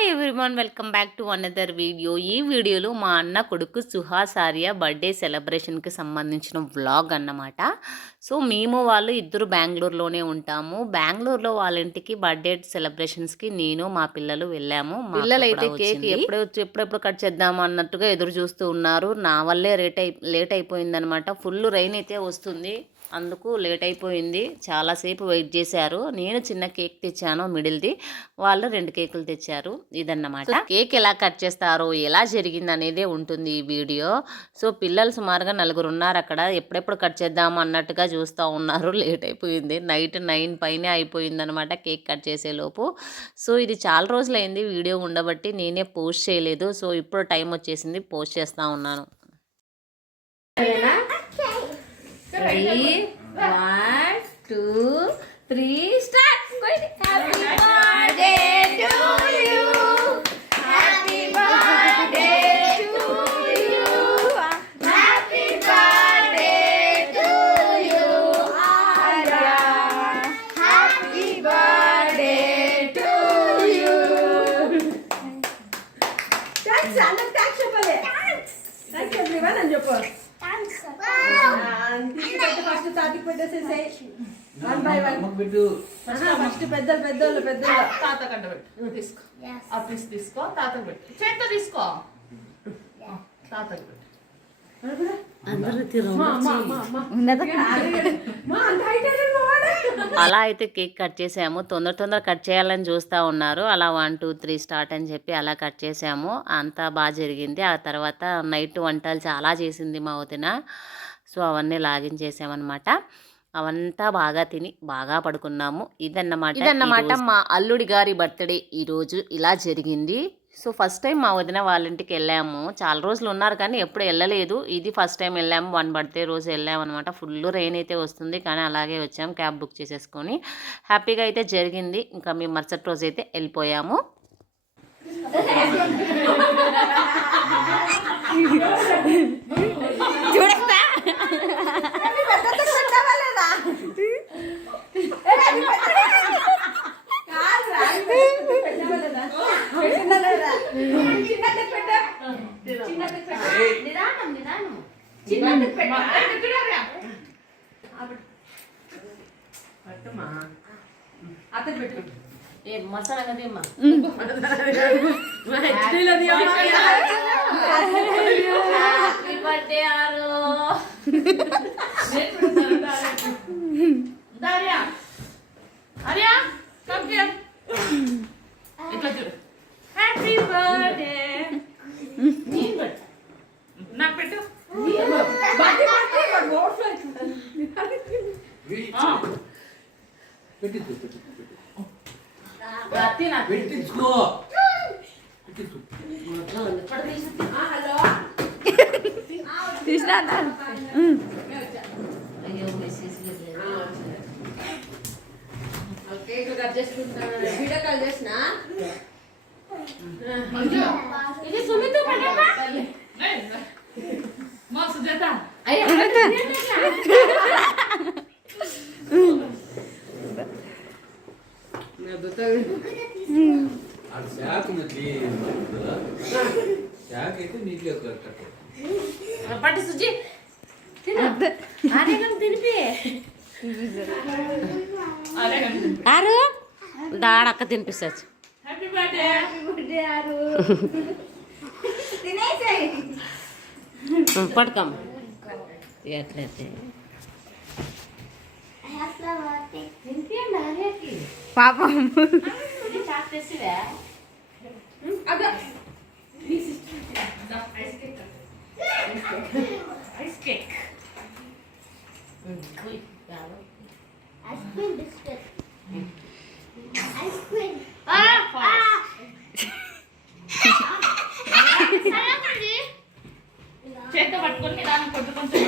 Hi everyone welcome back to another video ఈ వీడియోలో మా అన్న కొడుకు సుహాస్ ఆర్య బర్త్డే సెలబ్రేషన్కి సంబంధించిన వ్లాగ్ అన్నమాట. సో మేము వాళ్ళు ఇద్దరు బెంగళూరులోనే ఉంటాము. బెంగళూరులో వాళ్ళ ఇంటికి బర్త్డే సెలబ్రేషన్స్కి నేను మా పిల్లలు వెళ్ళాము. మా పిల్లలు అయితే కేక్. ఎప్పుడు ఎప్పుడెప్పుడు కట్ చేద్దాం అన్నట్టుగా ఎదురు చూస్తూ ఉన్నారు. నా వల్లే లేట్ అయి లేట్ అయిపోయిందనమాట ఫుల్ రైన్ అయితే వస్తుంది. అందుకు లేట్ అయిపోయింది. చాలాసేపు వెయిట్ చేశారు. నేను చిన్న కేక్ తెచ్చాను మిడిల్ది. వాళ్ళు రెండు కేకులు తెచ్చారు. ఇదన్నమాట. కేక్ ఎలా కట్ చేస్తారో ఎలా జరిగింది అనేదే ఉంటుంది ఈ వీడియో. సో పిల్లలు సుమారుగా నలుగురు ఉన్నారు అక్కడ. ఎప్పుడెప్పుడు కట్ చేద్దాం అన్నట్టుగా చూస్తూ ఉన్నారు. లేట్ అయిపోయింది. నైట్ నైన్ పైనే అయిపోయింది అనమాట కేక్ కట్ చేసే లోపు. సో ఇది చాలా రోజులైంది వీడియో ఉండబట్టి నేనే పోస్ట్ చేయలేదు. సో ఇప్పుడు టైం వచ్చేసింది పోస్ట్ చేస్తా ఉన్నాను. Three, one, two, three, start. Good. Happy birthday to you. Happy birthday to you. Happy birthday to you, Ara. Happy birthday to you. Thanks, Anand. Thanks, Shapale. Thanks. Thanks, everyone, and your first. First తాతికి పెట్టేసేసాయి one by one పెట్టు first పెద్దలు పెద్దోళ్ళు పెద్దోళ్ళు తాత కంట పెట్టు. తీసుకో ఆ piece తీసుకో తాతకు పెట్టు. చేత్తో తీసుకో తాతకు పెట్టు మా అంత హైట్ అయ్యాడు వాడు. అలా అయితే కేక్ కట్ చేసాము. తొందర తొందర కట్ చేయాలని చూస్తూ ఉన్నారు. అలా వన్ టూ త్రీ స్టార్ట్ అని చెప్పి అలా కట్ చేసాము. అంతా బాగా జరిగింది. ఆ తర్వాత నైట్ వంటలు చాలా చేసింది మా వదిన. సో అవన్నీ లాగించేసామన్నమాట అవంతా బాగా తిని బాగా పడుకున్నాము. ఇదన్నమాట ఇదన్నమాట మా అల్లుడి గారి బర్త్డే. ఈరోజు ఇలా జరిగింది. సో ఫస్ట్ టైం మా వదిన వాళ్ళ ఇంటికి వెళ్ళాము. చాలా రోజులు ఉన్నారు కానీ ఎప్పుడు వెళ్ళలేదు. ఇది ఫస్ట్ టైం వెళ్ళాము. వన్ బర్త్డే రోజు వెళ్ళాము అనమాట ఫుల్ రెయిన్ అయితే వస్తుంది కానీ అలాగే వచ్చాము క్యాబ్ బుక్ చేసేసుకొని. హ్యాపీగా అయితే జరిగింది. ఇంకా మేము మరుసటి రోజు అయితే వెళ్ళిపోయాము అది పెద్దది పెట్టావా లేదా? ఏ, అది పెద్దది. కాదురా, అది పెద్దది పెట్టావా లేదా? పెట్టిందా లేదా? చిన్నది పెట్టా. చిన్నది పెట్టా. నిదానం నిదానం మసాలా హ్యాపీ బర్త్డే ఆరు కాల్ చేసినా ఇది సుమిత్ పడమ్మా పట్టి సుజి. ఆరు? దాడక్క తినేసాయి. పడకమ్మ ఎట్లయితే తినిపియండి ఆర్యకి పాపం ఇది చాక్ తెసివే అదో ఐస్ కేక్ చేత్తో పట్టుకొని దాన్ని కొంచెం కొంచెం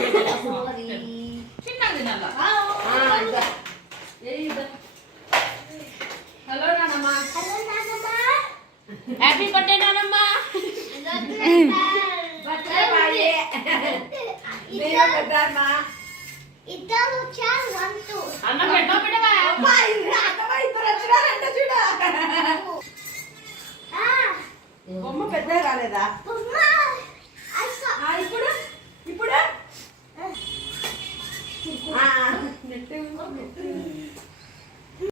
చిన్నది తినాలా? హలో నానమ్మ. హ్యాపీ బర్త్డే నానమ్మా. Birthday boy. నేను పెద్దమ్మా. ఇద్దరు వచ్చారు వన్ టూ. అన్నం పెట్టో పెట్టవా అర్థమా? ఇద్దరు వచ్చినారంట చూడు. ఆ. బొమ్మ పెద్దగా కాలేదా Mama, Đừng.